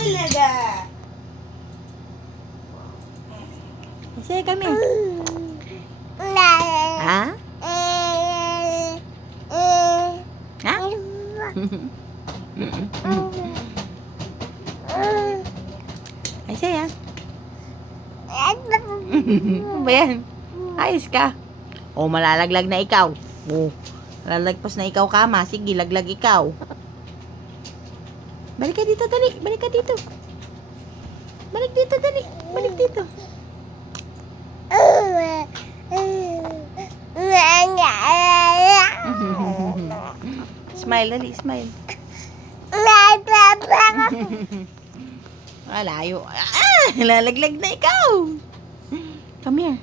Bulaga. Sige, kami. Ha? Ha? Ay, siya. Ano ba yan? Ayos ka. O, malalaglag na ikaw. O, malalagpas na ikaw kama. Sige, laglag ikaw. Balik ka dito, dali. Balik ka dito. Balik dito, dali. Balik dito. Smile, dali. Smile. Layo. Ah! Lalaglag na ikaw. Come here.